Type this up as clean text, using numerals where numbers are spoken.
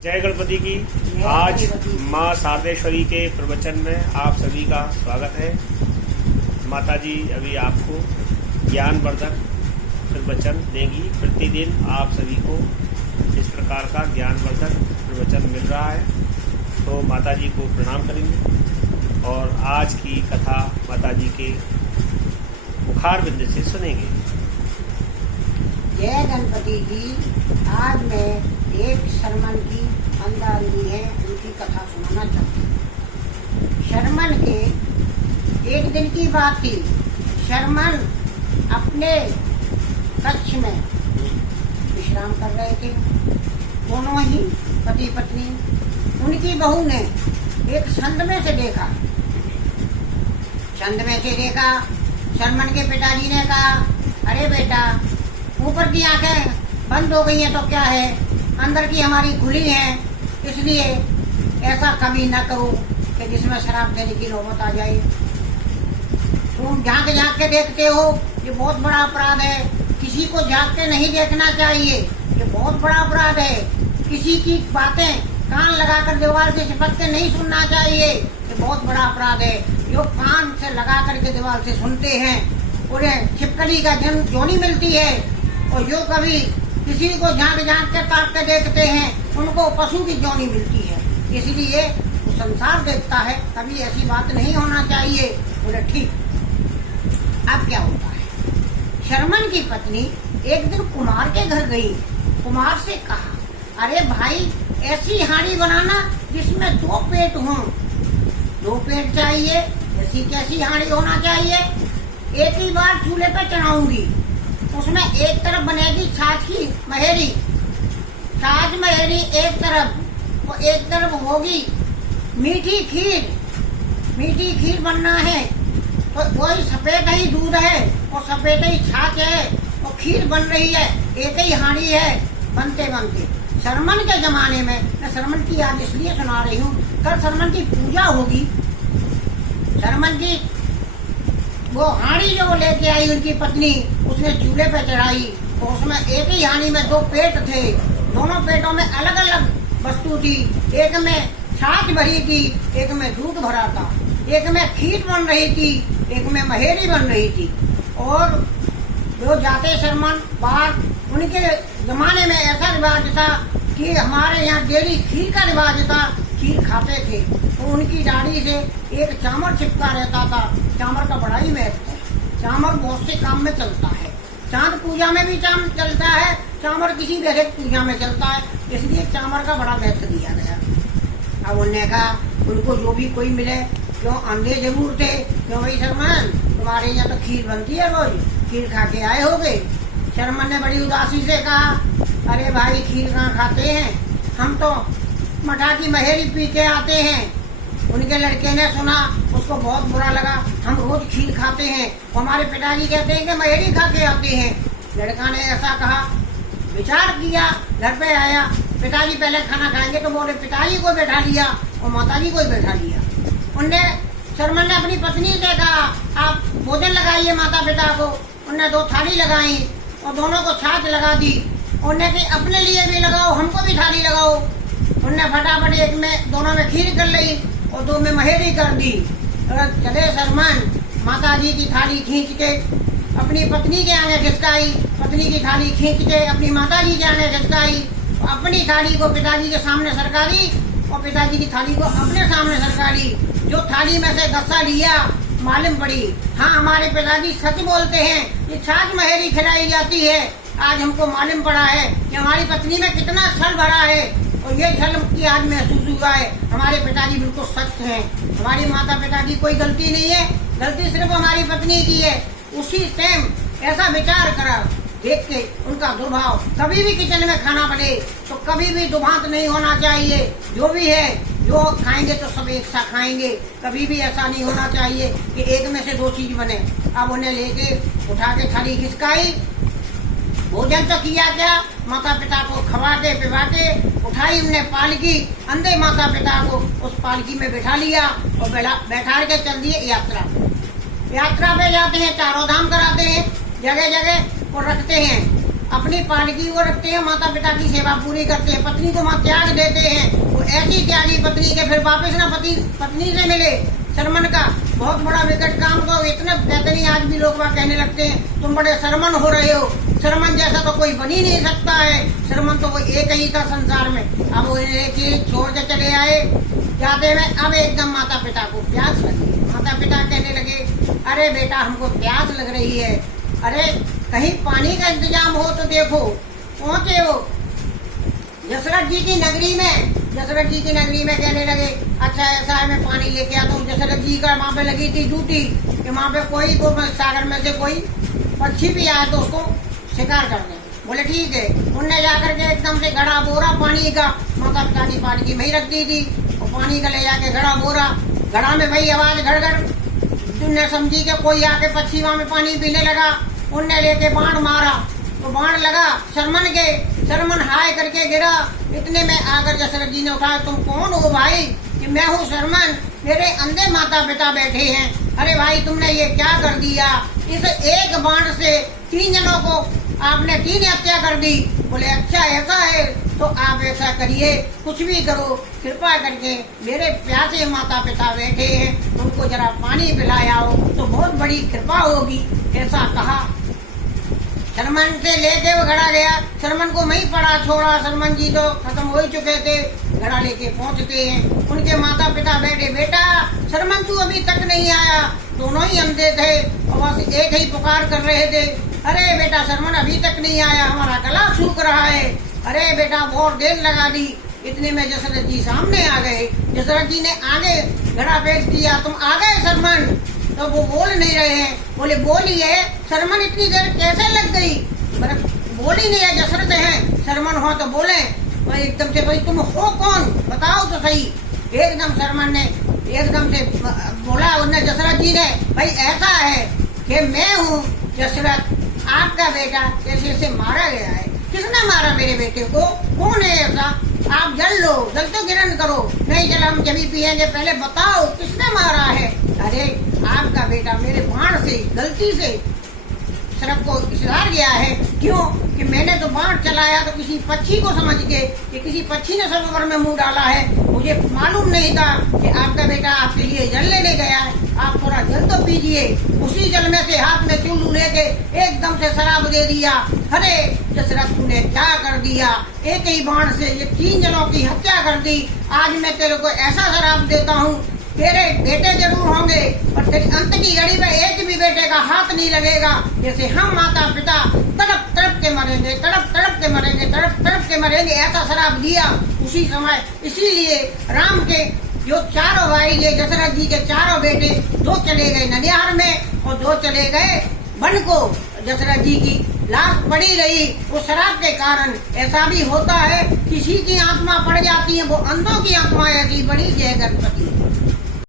जय गणपति की। आज माँ शारदेश्वरी के प्रवचन में आप सभी का स्वागत है। माता जी अभी आपको ज्ञानवर्धक प्रवचन देंगी। प्रतिदिन आप सभी को इस प्रकार का ज्ञानवर्धक प्रवचन मिल रहा है, तो माता जी को प्रणाम करेंगे और आज की कथा माता जी के मुखारबिंद से सुनेंगे। जय गणपति जी। आज मैं एक शर्मन की अंदाजी है उनकी कथा सुनाना चाहती हूँ। शर्मन के एक दिन की बात थी। शर्मन अपने कक्ष में विश्राम कर रहे थे, दोनों ही पति पत्नी। उनकी बहू ने एक छंद में से देखा। शर्मन के पिताजी ने कहा, अरे बेटा, ऊपर की आंखें बंद हो गई हैं तो क्या है, अंदर की हमारी खुली है, इसलिए ऐसा कभी न करो कि जिसमें शराब देने की नौबत आ जाए। तुम झांक झांक के देखते हो, ये बहुत बड़ा अपराध है। किसी को झांक के नहीं देखना चाहिए, ये बहुत बड़ा अपराध है। किसी की बातें कान लगाकर दीवार से चिपक के नहीं सुनना चाहिए, ये बहुत बड़ा अपराध है। जो कान से लगा करके दीवार से सुनते हैं उन्हें छिपकली का जोनी मिलती है, और जो कभी किसी को झांक झांक के ताक के देखते हैं उनको पशु की जोनी मिलती है। इसलिए वो संसार देखता है, कभी ऐसी बात नहीं होना चाहिए। बोले ठीक। अब क्या होता है, शर्मन की पत्नी एक दिन कुमार के घर गई। कुमार से कहा, अरे भाई, ऐसी हांडी बनाना जिसमें 2 पेट हों। 2 पेट चाहिए, ऐसी कैसी हांडी होना चाहिए। एक ही बार चूल्हे पे चढ़ाऊंगी, उसमें एक तरफ बनेगी छाछ की महेरी, छाछ महेरी एक तरफ, और एक तरफ होगी मीठी खीर। मीठी खीर बनना है तो वही सफेद ही दूध है और सफेद ही छाछ है और खीर बन रही है, एक ही हांडी है। बनते बनते शर्मन के जमाने में, मैं शर्मन की याद इसलिए सुना रही हूँ, कल शर्मन की पूजा होगी। शर्मन की वो हांडी जो लेके आई उनकी पत्नी, उसने चूल्हे पे चढ़ाई, और उसमें एक ही हांडी में 2 पेट थे। दोनों पेटों में अलग अलग वस्तु थी। एक में छाछ भरी थी, एक में दूध भरा था। एक में खीर बन रही थी, एक में महेरी बन रही थी। और जो जाते शर्मन बाहर, उनके जमाने में ऐसा रिवाज था कि हमारे यहाँ डेली खीर का रिवाज था, खीर खाते थे। तो उनकी दाढ़ी से एक चामर चिपका रहता था। चामर का बड़ा ही महत्व है। चामर बहुत से काम में चलता है। चांद पूजा में भी चामर चलता है, चामर किसी भी हरेक पूजा में चलता है, इसलिए चामर का बड़ा महत्व दिया गया। अब उन्होंने कहा, उनको जो भी कोई मिले, क्यों अंधे जरूर थे, क्यों भाई शर्मन, तुम्हारे यहाँ तो खीर बनती है, रोज खीर खा के आए होगे। शर्मन ने बड़ी उदासी से कहा, अरे भाई, खीर कहाँ खाते हैं, हम तो मठा की महेरी पी के आते हैं। उनके लड़के ने सुना, उसको बहुत बुरा लगा, हम रोज खीर खाते हैं, हमारे पिताजी कहते हैं कि महेरी खा के आते हैं। लड़का ने ऐसा कहा, विचार किया, घर पे आया। पिताजी पहले खाना खाएंगे तो बोले, पिताजी को बैठा लिया और माताजी को ही बैठा लिया। उनने शर्मन ने अपनी पत्नी से कहा, आप भोजन लगाइए माता पिता को। उनने 2 थाली लगाई और दोनों को छाछ लगा दी। उनने कि अपने लिए भी लगाओ, हमको भी थाली लगाओ। उनने फटाफट एक में, दोनों में खीर कर ली और 2 में महेरी कर दी। चले शर्मन, माता जी की थाली खींच के अपनी पत्नी के आगे खिसकाई, पत्नी की थाली खींच के अपनी माता जी के आगे खिसकाई, अपनी थाली को पिताजी के सामने सरकारी और पिताजी की थाली को अपने सामने सरकारी। जो थाली में से गस्सा लिया, मालूम पड़ी, हाँ, हमारे पिताजी सच बोलते हैं, ये छाछ महेरी खिलाई जाती है। आज हमको मालूम पड़ा है कि हमारी पत्नी में कितना छल भरा है, और ये छल की आज महसूस हुआ है। हमारे पिताजी बिल्कुल सच हैं, हमारी माता पिता की कोई गलती नहीं है, गलती सिर्फ हमारी पत्नी की है। उसी टाइम ऐसा विचार करा, देख के उनका दुर्भाव। कभी भी किचन में खाना बने तो कभी भी दुभांत नहीं होना चाहिए। जो भी है, जो खाएंगे तो सब एक साथ खाएंगे, कभी भी ऐसा नहीं होना चाहिए कि एक में से 2 चीज बने। अब उन्हें लेके उठा के थाली खिसकाई। भोजन तो किया क्या, माता पिता को खवा के पिवा के उठाई उनने पालकी, अंधे माता पिता को उस पालकी में बैठा लिया और बैठा के चल दिए यात्रा। यात्रा पे जाते हैं, 4 धाम कराते हैं, जगह जगह को रखते हैं। अपनी पालकी को रखते हैं, माता पिता की सेवा पूरी करते हैं, पत्नी को मां त्याग देते हैं। वो ऐसी त्यागी पत्नी के फिर वापस ना पत्नी से मिले, शर्मन का बहुत बड़ा विकट काम। तो इतना कहते नहीं, आज भी लोग वहाँ कहने लगते हैं तुम बड़े शर्मन हो रहे हो। शर्मन जैसा तो कोई बन ही नहीं सकता है। शर्मन तो वो एक ही था संसार में। अब वो छोड़ के चले आए, जाते में अब एकदम माता पिता को प्यास लगी। माता पिता कहने लगे, अरे बेटा हमको प्यास लग रही है, अरे कहीं पानी का इंतजाम हो तो देखो। पहुंचे वो दशरथ जी की नगरी में। दशरथ जी की नगरी में कहने लगे, अच्छा ऐसा है मैं पानी लेके आता हूँ। दशरथ जी का वहाँ पे लगी थी ड्यूटी कि वहाँ पे कोई को सागर में से कोई पक्षी भी आए तो उसको शिकार कर दें। बोले ठीक है। उनने जाकर के एकदम से घड़ा बोरा पानी का माता पिता की पालकी में ही रख दी थी। और पानी का ले जाके घड़ा बोरा, घड़ा में वही आवाज घड़ घड़। तुमने समझी कि कोई आके पक्षी वहाँ में पानी पीने लगा। उनने लेके बाण मारा तो बाण लगा शर्मन के। शर्मन हाय करके गिरा। इतने में आकर दशरथ जी ने उठाया, तुम कौन हो भाई? कि मैं हूँ शर्मन, मेरे अंधे माता पिता बैठे हैं। अरे भाई तुमने ये क्या कर दिया? इस एक बाण से 3 जनों को आपने 3 हत्या कर दी। बोले अच्छा ऐसा है तो आप ऐसा करिए, कुछ भी करो, कृपा करके मेरे प्यासे माता पिता बैठे हैं, उनको जरा पानी पिलाओ तो बहुत बड़ी कृपा होगी। ऐसा कहा। शर्मन से लेके वो घड़ा गया। शर्मन को वहीं पड़ा छोड़ा। शर्मन जी तो खत्म हो ही चुके थे। घड़ा लेके पहुंचते हैं, उनके माता पिता बैठे, बेटा शर्मन तू अभी तक नहीं आया। दोनों ही अंधे थे और बस एक ही पुकार कर रहे थे, अरे बेटा शर्मन अभी तक नहीं आया, हमारा गला सूख रहा है। अरे बेटा बहुत देर लगा दी। इतने में दशरथ जी सामने आ गए। दशरथ जी ने आगे घड़ा पेश किया, तुम आ गए शर्मन? तो वो बोल नहीं रहे हैं। बोले बोलिए शर्मन, इतनी देर कैसे लग गई? बोल ही नहीं है, दशरथ हैं, शर्मन हो तो बोले। भाई एकदम से, भाई तुम हो कौन, बताओ तो सही। एकदम शर्मन ने एकदम से बोला, उन्हें दशरथ जी ने, भाई ऐसा है कि मैं हूँ दशरथ, आपका बेटा कैसे से मारा गया है। किसने मारा मेरे बेटे को? कौन है ऐसा? आप जल लो, जल तो गिरन करो। नहीं जल हम जभी पिएंगे, पहले बताओ किसने मारा है? अरे आपका बेटा मेरे बाण से गलती से सड़क को फिसलार गया है। क्यों? कि मैंने तो बाण चलाया तो किसी पक्षी को समझ के कि किसी पक्षी ने सरोवर में मुंह डाला है। मुझे मालूम नहीं था कि आपका बेटा आपके लिए जल लेने गया है। आप थोड़ा जल तो पीजिए। उसी जल में से हाथ में चूल्लू लेके एकदम से शराब दे दिया। अरे दशरथ तूने क्या कर दिया? एक ही बाण से ये 3 जनों की हत्या कर दी। आज मैं तेरे को ऐसा शराब देता हूँ, तेरे बेटे जरूर होंगे और तेरी अंत की घड़ी में एक भी बेटे का हाथ नहीं लगेगा। जैसे हम माता पिता तड़प तड़प के मरेंगे, तड़प तड़प के मरेंगे, तड़प तड़प के मरेंगे, ऐसा शराब दिया उसी समय। इसीलिए राम के जो 4 भाई ये दशरथ जी के 4 बेटे, 2 चले गए ननिहार में और 2 चले गए वन को। दशरथ जी की लाश पड़ी रही वो शराब के कारण। ऐसा भी होता है, किसी की आत्मा पड़ जाती है, वो अंधों की आत्मा ऐसी बड़ी जय गणपति।